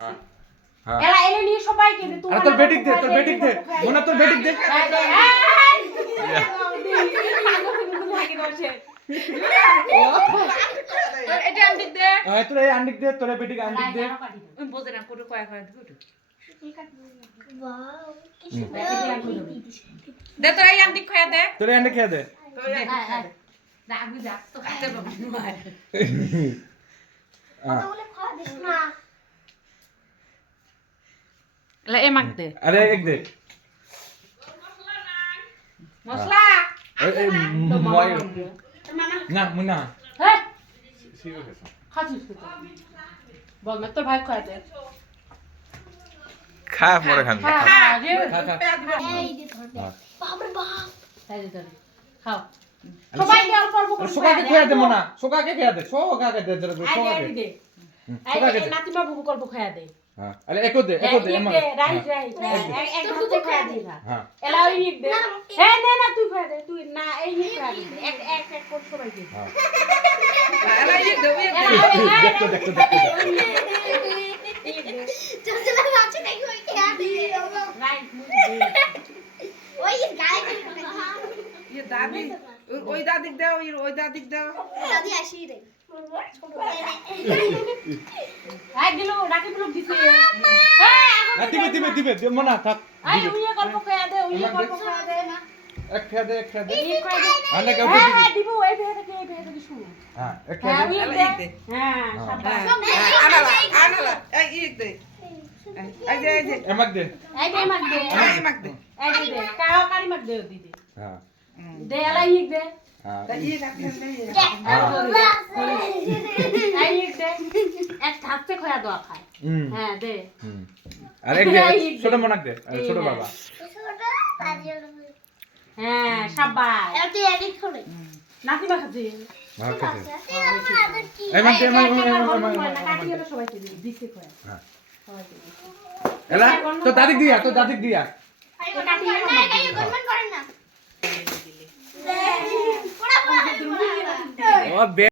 হ্যাঁ এলা এলে নিয়ে সবাইকে দে আর তোর বেটিক দে মোনা তোর বেটিক দে এটা আন্ডিক দে হ্যাঁ তোর এই আন্ডিক দে তোর বেটিক আন্ডিক দে বোঝে না করে কয় কয় দিবি ওয়াও কি দে তোর এই আন্ডিক খয়া দে তোর আন্ডিক খেয়ে দে না আমি যা তো খেতে পাবো না কতগুলো খাওয়া দিস না লে এ মাগ দে আরে এক দে মশলা এই মই মামা না মুনা হ্যাঁ সিও গেছে খাচ্ছিস তো বল না তোর ভাই খয়া দে খা পরে খাবি খা রে এই যে ধর দে বাপ রে বাপ তাই দে খাও সবাইকে অল্প অল্প করে সোকাকে খেয়ে দে মোনা সোকাকে খেয়ে দে সোকাকে দে সোকাকে দে সোকাকে এই দে নাতি বাবু গল্প খয়া দে হ্যাঁ আরে একো দে আমার রাইট এক হাতে খয়া দে হ্যাঁ এলা ওই নিক দে হ্যাঁ না তুই খয়া দে তুই না এই নিক খয়া দে এক করে সবাই দে হ্যাঁ এলা নিক দে দেখো চল আছে দেখি ওই খেয়া দে রাইট ওই গায়ে করে ये दादी ওই দাদিক দাও ওই দাদিক দাও দাদি আসি রে ছোট এই দিলো রাখি ব্লক দিছে হ্যাঁ দিবে মোনা থাক আই উই গল্প খয়া দে এক খেয়ে দে এই খয়া দে আনে কেউ হ্যাঁ দিবি হ্যাঁ দিব এই ভেড়াকে শুনো হ্যাঁ এক হ্যাঁ খেয়ে উই দে দে হ্যাঁ শাবাশ আনালা এই ইক দে এই যে এমাক দে এই দে মাগ দে এই মাক দে এই দে কাও কারি মাগ দে দিদি হ্যাঁ দে এলা ইক দে হ্যাঁ তা ই রাখতে নেই এই ইক দে এক হাতে খয়া দোয়া খায় হ্যাঁ দে আর এক দে ছোট মোনাক দে ছোট বাবা ছোট আজি হ্যাঁ শাবাশ এত এডিট করে নাতি বাখাজি ভালো খেতে কি এমাক দে কাটি হলো সবাই দিছে খয়া হ্যাঁ সবাই দিছে এলা তো দাদিক দিয়া কাটি না এই গনমান করেন না ও